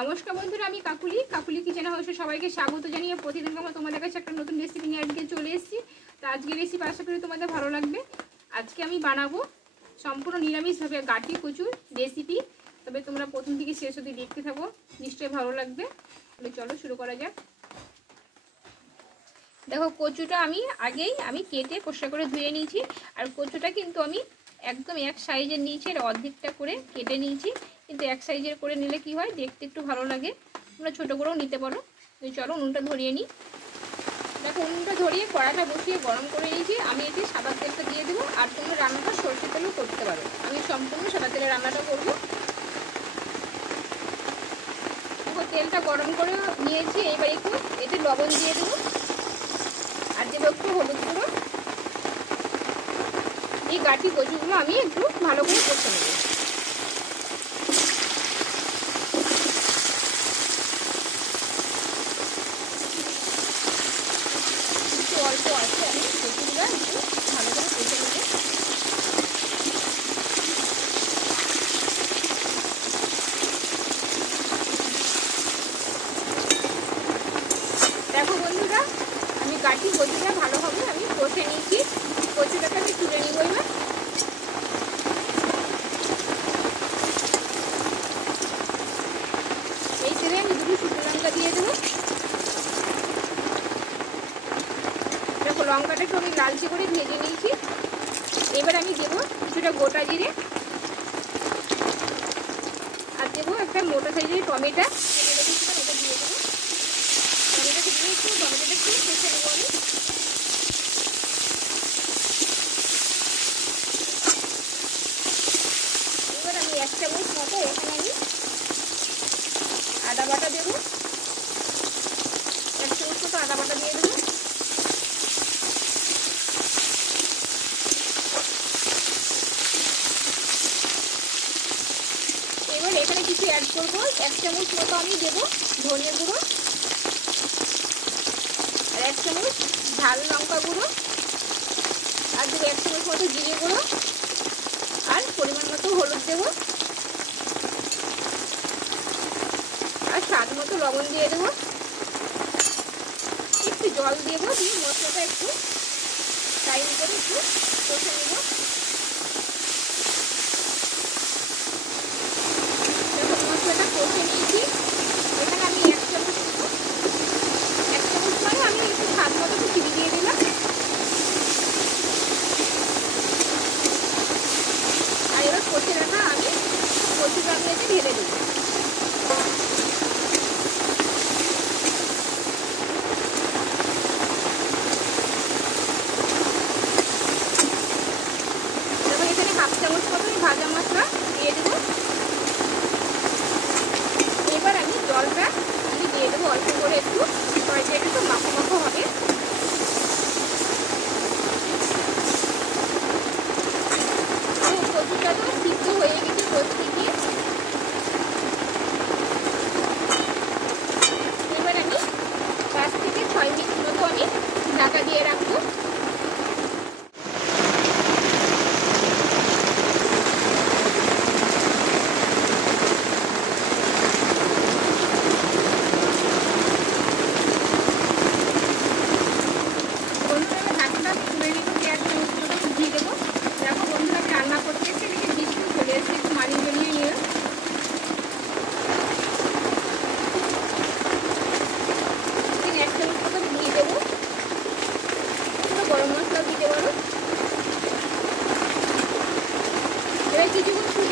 নমস্কার বন্ধুরা, আমি কাকুলি। কাকুলি কিচেনে হয়েছে সবাইকে স্বাগত জানিয়ে প্রতিদিন আমরা তোমাদের কাছে একটা নতুন রেসিপি নিয়ে আজকে চলে এসেছি। তো আজকে রেসিপি আশা করি তোমাদের ভালো লাগবে। আজকে আমি বানাবো সম্পূর্ণ নিরামিষভাবে গাঠি কচুর রেসিপি তবে তোমরা প্রথম থেকে শেষ অবধি দেখতে থাকো, নিশ্চয়ই ভালো লাগবে। তাহলে চলো শুরু করা যাক। দেখো, কচুটা আমি আগেই আমি কেটে পরিষ্কার করে ধুয়ে নিয়েছি। আর কচুটা কিন্তু আমি একদম এক সাইজের নিয়েছি আর অর্ধেকটা করে কেটে নিয়েছি। কিন্তু এক সাইজের করে নিলে কি হয়? দেখতে একটু ভালো লাগে। তোমরা ছোটো করেও নিতে পারো। তো চলো উনুনটা ধরিয়ে নিই। দেখো, উনুনটা ধরিয়ে কড়াটা বসিয়ে গরম করে নিয়েছি। আমি এতে সাদা তেলটা দিয়ে দেবো আর তোমরা রান্নাটা সরষে তেলেও করতে পারো। আমি সম্পূর্ণ সাদা তেলে রান্নাটা করব। দেখো, তেলটা গরম করে নিয়েছি। এবার একটু এতে লবণ দিয়ে দেবো। আর দেবো একটু হলুদ গুঁড়ো। এই গাঠি কচুগুলো আমি একটু ভালো করে করতে নেব একটু অল্প আছে আমি কচুগুলো একটু ভালো করে কষে নেব দেখো বন্ধুরা, আমি গাঠি কচুটা ভালোভাবে আমি কষে নিয়েছি। কচুটাকে আমি তুলে নিব এবার। এই তেলে আমি দুটো শুকনো লঙ্কা দিয়ে দেবো। দেখো, লঙ্কাটা একটু আমি লালচে করে ভেজে নিয়েছি। এবার আমি দেবো কিছুটা গোটা জিরে। আর দেবো একটা মোটা সাইজের টমেটো কেটে রেখেছিলাম ওটা দিয়ে দেবো টমেটোটা দিয়ে একটু টমেটোটা আমি এবার আমি এক চামচ মতো এখানে আমি আদা বাটা দেবো। এক চামচ মতো আদা বাটা দিয়ে দেবো। এবার এখানে কিছু অ্যাড করব। এক চামচ মতো আমি দেবো ধনিয়া গুঁড়ো। এক চামচ ঝাল লঙ্কা গুঁড়ো আর দেবো এক চামচ মতো জিরে গুঁড়ো আর পরিমাণ মতো হলুদ দেবো। আর স্বাদ মতো লবণ দিয়ে দেবো। একটু জল দেবো, দিয়ে মশলাটা একটু টাইম করে একটু কষে নেব দেখো মশলাটা কষে নিয়েছি এখানে আমি এক চামচ মতো এক চামচ মানে আমি একটু স্বাদ মতো একটু চিনি দিয়ে দিলাম আর এবার কষে রাখা আমি কচুটা আমি এতে ঢেলে দেবো এবার এখানে হাফ চামচ মতো আমি ভাজা মশলা দিয়ে দেবো এবার আমি জলটা আমি দিয়ে দেবো অল্প করে একটু তরকারিটা একটু মাখো মাখো হবে কচুটা তো সিদ্ধ হয়ে গেছে কচুটি দিয়ে এবার আমি পাঁচ থেকে ছয় মিনিট মতো আমি ঢাকা দিয়ে রাখব বন্ধুরা আমি ঢাকাটা তুলে নিব পেঁয়াজ চামচ মতো দিয়ে দেবো দেখো বন্ধুরা আমি রান্না করতে এসে এদিকে বৃষ্টি চলে এসেছে একটু মালিশ জমিয়ে নিয়ে ঠিক এক চামচ মতো দিয়ে দেবো পুরো গরম মশলা দিতে পারো। এবার কিছুক্ষণ